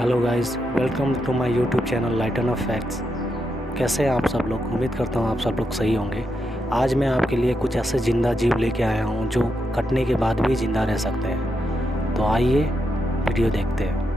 Hello guys, welcome to my YouTube channel lighten of facts. कैसे हैं आप सब लोग? उम्मीद करता हूँ आप सब लोग सही होंगे। आज मैं आपके लिए कुछ ऐसे ज़िंदा जीव लेके आया हूँ जो कटने के बाद भी ज़िंदा रह सकते हैं। तो आइए वीडियो देखते हैं।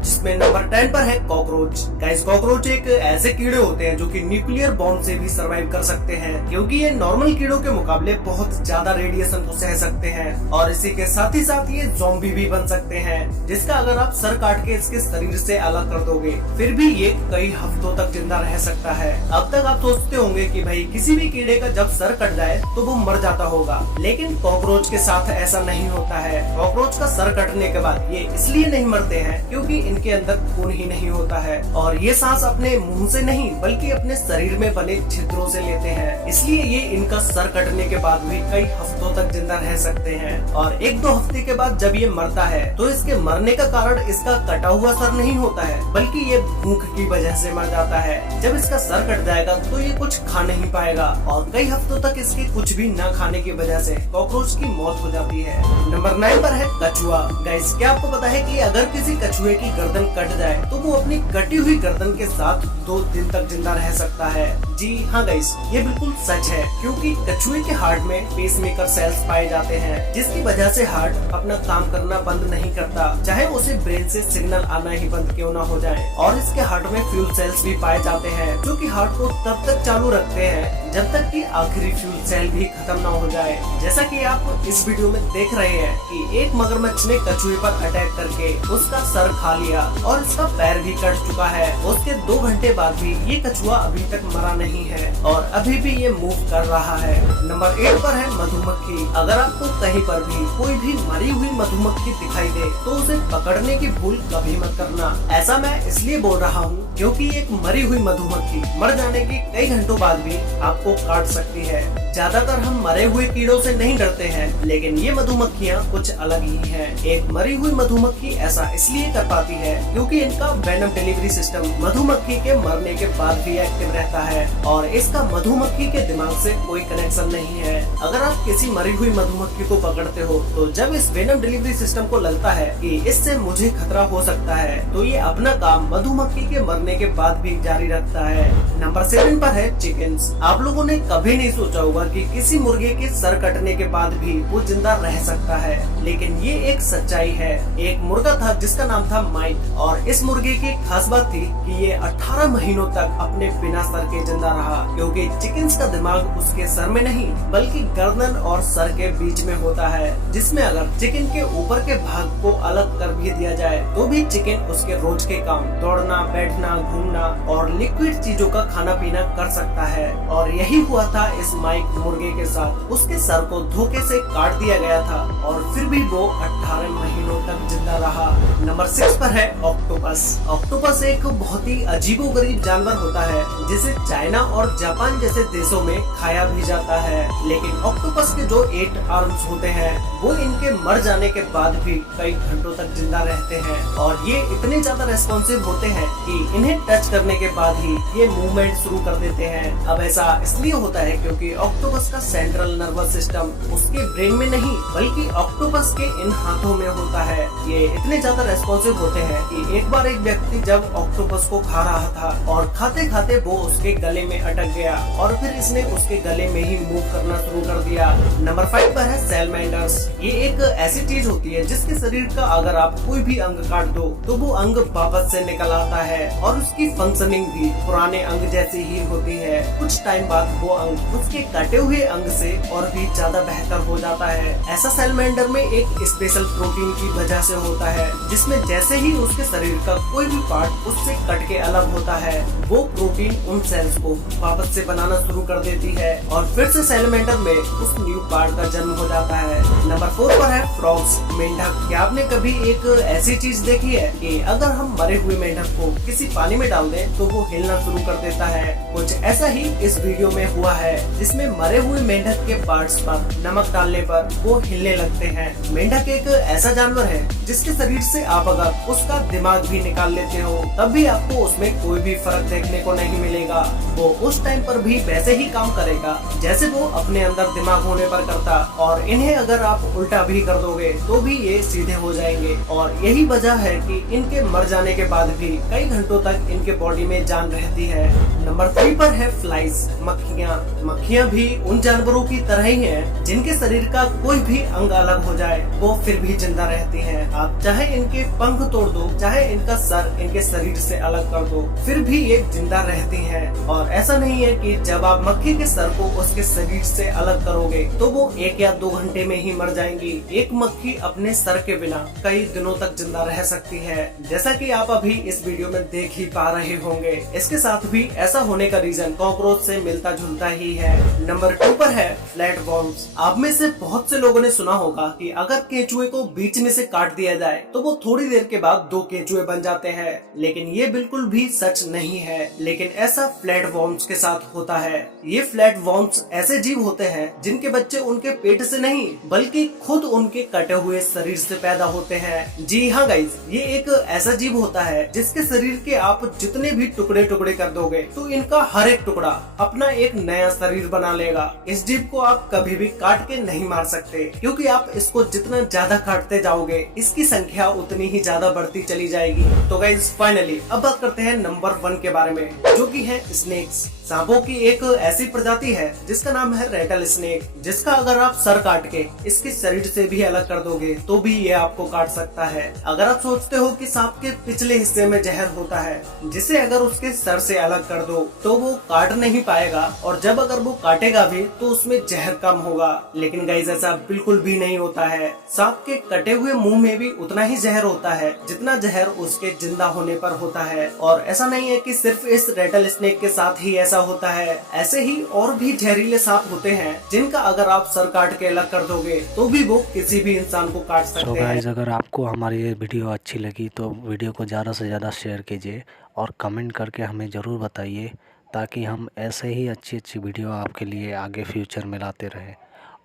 जिसमें नंबर 10 पर है कॉकरोच। गाइस, कॉकरोच एक ऐसे कीड़े होते हैं जो कि न्यूक्लियर बॉम्ब से भी सरवाइव कर सकते हैं, क्योंकि ये नॉर्मल कीड़ों के मुकाबले बहुत ज्यादा रेडिएशन को सह सकते हैं और इसी के साथ ही साथ ये ज़ॉम्बी भी बन सकते हैं, जिसका अगर आप सर काट के इसके शरीर से अलग कर दोगे फिर भी ये कई हफ्तों तक जिंदा रह सकता है। अब तक आप सोचते होंगे कि भाई किसी भी कीड़े का जब सर कट जाए तो वो मर जाता होगा, लेकिन कॉकरोच के साथ ऐसा नहीं होता है। कॉकरोच का सर कटने के बाद ये इसलिए नहीं मरते हैं क्योंकि इनके अंदर खून ही नहीं होता है और ये सांस अपने मुंह से नहीं बल्कि अपने शरीर में बने छिद्रों से लेते हैं, इसलिए ये इनका सर कटने के बाद भी कई हफ्तों तक जिंदा रह सकते हैं। और 1-2 हफ्ते के बाद जब ये मरता है तो इसके मरने का कारण इसका कटा हुआ सर नहीं होता है, बल्कि ये भूख की वजह से मर जाता है। जब इसका सर कट जाएगा तो ये कुछ खा नहीं पाएगा और कई हफ्तों तक इसके कुछ भी न खाने की वजह से कॉकरोच की मौत हो जाती है। नंबर 9 पर है कछुआ। गाइस, क्या आपको पता है कि अगर किसी कछुए की गर्दन कट जाए तो वो अपनी कटी हुई गर्दन के साथ 2 दिन तक जिंदा रह सकता है? जी हाँ गाइस, ये बिल्कुल सच है, क्योंकि कछुए के हार्ट में पेसमेकर सेल्स पाए जाते हैं, जिसकी वजह से हार्ट अपना काम करना बंद नहीं करता, चाहे उसे ब्रेन से सिग्नल आना ही बंद क्यों ना हो जाए। और इसके हार्ट में फ्यूल सेल्स भी पाए जाते हैं, जो कि हार्ट को तब तक चालू रखते हैं जब तक कि आखिरी फ्यूल सेल भी खत्म ना हो जाए। जैसा कि आप इस वीडियो में देख रहे हैं कि एक मगरमच्छ ने कछुए पर अटैक करके उसका सर खा लिया और इसका पैर भी कट चुका है। उसके 2 घंटे बाद भी ये कछुआ अभी तक मरा नहीं है और अभी भी ये मूव कर रहा है। नंबर 8 पर है मधुमक्खी। अगर आपको कहीं पर भी कोई भी मरी हुई मधुमक्खी दिखाई दे तो उसे पकड़ने की भूल कभी मत करना। ऐसा मैं इसलिए बोल रहा हूँ क्योंकि एक मरी हुई मधुमक्खी मर जाने के कई घंटों बाद भी आपको काट सकती है। ज्यादातर हम मरे हुए कीड़ों से नहीं डरते हैं, लेकिन ये मधुमक्खियाँ कुछ अलग ही हैं। एक मरी हुई मधुमक्खी ऐसा इसलिए कर पाती है क्योंकि इनका वेनम डिलीवरी सिस्टम मधुमक्खी के मरने के बाद भी एक्टिव रहता है और इसका मधुमक्खी के दिमाग से कोई कनेक्शन नहीं है। अगर आप किसी मरी हुई मधुमक्खी को पकड़ते हो तो जब इस वेनम डिलीवरी सिस्टम को लगता है कि इससे मुझे खतरा हो सकता है तो ये अपना काम मधुमक्खी के मरने के बाद भी जारी रखता है। नंबर 7 पर है चिकन्स। आप लोगों ने कभी नहीं सोचा होगा कि किसी मुर्गे के सर कटने के बाद भी वो जिंदा रह सकता है, लेकिन ये एक सच्चाई है। एक मुर्गा था जिसका नाम था माइक और इस मुर्गे की खास बात थी कि ये 18 महीनों तक अपने बिना सर के जिंदा रहा, क्योंकि चिकन्स का दिमाग उसके सर में नहीं बल्कि गर्दन और सर के बीच में होता है, जिसमें अगर चिकन के ऊपर के भाग को अलग कर भी दिया जाए तो भी चिकन उसके रोज के काम दौड़ना, बैठना, घूमना और लिक्विड चीजों का खाना पीना कर सकता है। और यही हुआ था इस माइक मुर्गे के साथ। उसके सर को धोखे से काट दिया गया था और फिर भी वो 18 महीनों तक जिंदा रहा। नंबर 6 पर है ऑक्टोपस। ऑक्टोपस एक बहुत ही अजीबोगरीब जानवर होता है जिसे चाइना और जापान जैसे देशों में खाया भी जाता है, लेकिन ऑक्टोपस के जो 8 आर्म्स होते हैं वो इनके मर जाने के बाद भी कई घंटों तक जिंदा रहते हैं और ये इतने ज्यादा रेस्पॉन्सिव होते हैं कि इन्हें टच करने के बाद ही ये मूवमेंट शुरू कर देते हैं। अब ऐसा इसलिए होता है क्योंकि ऑक्टोपस का सेंट्रल नर्वस सिस्टम उसके ब्रेन में नहीं बल्कि ऑक्टोपस के इन हाथों में होता है। ये इतने ज्यादा रेस्पॉन्सिव होते हैं कि एक बार एक व्यक्ति जब ऑक्टोपस को खा रहा था और खाते खाते वो उसके गले में अटक गया और फिर इसने उसके गले में ही मूव करना शुरू कर दिया। नंबर 5 पर है सैलमेंडर्स। ये एक ऐसी चीज होती है जिसके शरीर का अगर आप कोई भी अंग काट दो तो वो अंग वापस से निकल आता है और उसकी फंक्शनिंग भी पुराने अंग जैसी ही होती है। कुछ टाइम बाद वो अंग उसके कटे हुए अंग से और भी ज्यादा बेहतर हो जाता है। ऐसा सैलमेंडर में एक स्पेशल प्रोटीन की वजह से होता है, जिसमें जैसे ही उसके शरीर का कोई भी पार्ट उससे कट के अलग होता है वो प्रोटीन उन सेल्स को वापस से बनाना शुरू कर देती है और फिर से सैलमेंडर में उस न्यू पार्ट का जन्म हो जाता है। नंबर 4 पर है फ्रॉग्स, मेंढक। क्या आपने कभी एक ऐसी चीज देखी है कि अगर हम मरे हुए मेंढक को किसी पानी में डाल दें तो वो हिलना शुरू कर देता है? कुछ ऐसा ही इस वीडियो में हुआ है, जिसमें मरे हुए मेंढक के पार्ट्स पर नमक डालने पर वो हिलने लगते हैं। मेंढक एक ऐसा जानवर है जिसके शरीर से आप अगर उसका दिमाग भी निकाल लेते हो तब भी आपको उसमें कोई भी फर्क देखने को नहीं मिलेगा। वो उस टाइम पर भी वैसे ही काम करेगा जैसे वो अपने अंदर दिमाग होने पर करता। और इन्हें अगर आप आप उल्टा भी कर दोगे तो भी ये सीधे हो जाएंगे। और यही वजह है कि इनके मर जाने के बाद भी कई घंटों तक इनके बॉडी में जान रहती है। नंबर 3 पर है फ्लाइज, मक्खियाँ। मक्खियाँ भी उन जानवरों की तरह ही हैं जिनके शरीर का कोई भी अंग अलग हो जाए वो फिर भी जिंदा रहती हैं। आप चाहे इनके पंख तोड़ दो, चाहे इनका सर इनके शरीर से अलग कर दो, फिर भी ये जिंदा रहती हैं। और ऐसा नहीं है कि जब आप मक्खी के सर को उसके शरीर से अलग करोगे तो वो 1 या 2 घंटे में ही मर जाएंगी। एक मक्खी अपने सर के बिना कई दिनों तक जिंदा रह सकती है, जैसा कि आप अभी इस वीडियो में देख ही पा रहे होंगे। इसके साथ भी ऐसा होने का रीजन कॉकरोच से मिलता जुलता ही है। नंबर 2 पर है फ्लैट वॉर्म्स। आप में से बहुत से लोगों ने सुना होगा कि अगर केंचुए को बीच में से काट दिया जाए तो वो थोड़ी देर के बाद 2 केंचुए बन जाते हैं, लेकिन ये बिल्कुल भी सच नहीं है। लेकिन ऐसा फ्लैट वॉर्म्स के साथ होता है। ये फ्लैट वॉर्म्स ऐसे जीव होते हैं जिनके बच्चे उनके पेट से नहीं बल्कि खुद उनके कटे हुए शरीर से पैदा होते हैं। जी हाँ गाइज, ये एक ऐसा जीव होता है जिसके शरीर के आप जितने भी टुकड़े टुकड़े कर दोगे तो इनका हर एक टुकड़ा अपना एक नया शरीर बना लेगा। इस जीव को आप कभी भी काट के नहीं मार सकते, क्योंकि आप इसको जितना ज्यादा काटते जाओगे इसकी संख्या उतनी ही ज्यादा बढ़ती चली जाएगी। तो गाइज फाइनली अब बात करते हैं नंबर 1 के बारे में, जो कि है स्नेक्स। सांपों की एक ऐसी प्रजाति है जिसका नाम है रेटल स्नेक, जिसका अगर आप सर काट के इसके शरीर से भी अलग कर दोगे तो भी ये आपको काट सकता है। अगर आप सोचते हो कि सांप के पिछले हिस्से में जहर होता है जिसे अगर उसके सर से अलग कर दो तो वो काट नहीं पाएगा, और जब अगर वो काटेगा भी तो उसमें जहर कम होगा, लेकिन गाइस ऐसा बिल्कुल भी नहीं होता है। सांप के कटे हुए मुंह में भी उतना ही जहर होता है जितना जहर उसके जिंदा होने पर होता है। और ऐसा नहीं है कि सिर्फ इस रेटल स्नेक के साथ ही ऐसा होता है, ऐसे ही और भी जहरीले सांप होते हैं जिनका अगर आप सर काट के अलग कर दोगे तो भी वो किसी भी इंसान को काट सकते हैं। गाइस, अगर आपको हमारी ये वीडियो अच्छी लगी तो वीडियो को ज़्यादा से ज़्यादा शेयर कीजिए और कमेंट करके हमें ज़रूर बताइए, ताकि हम ऐसे ही अच्छी अच्छी वीडियो आपके लिए आगे फ्यूचर में लाते रहें।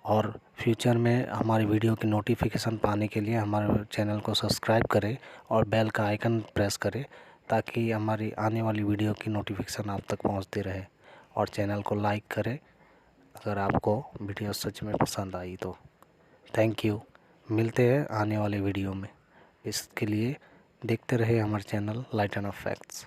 और फ्यूचर में हमारी वीडियो की नोटिफिकेशन पाने के लिए हमारे चैनल को सब्सक्राइब करें और बेल का आइकन प्रेस करें, ताकि हमारी आने वाली वीडियो की नोटिफिकेशन आप तक पहुंचती रहे। और चैनल को लाइक करें अगर आपको वीडियो सच में पसंद आई तो। Thank you. मिलते हैं आने वाले वीडियो में। इसके लिए देखते रहे हमारे चैनल लाइटन ऑफ फैक्ट्स।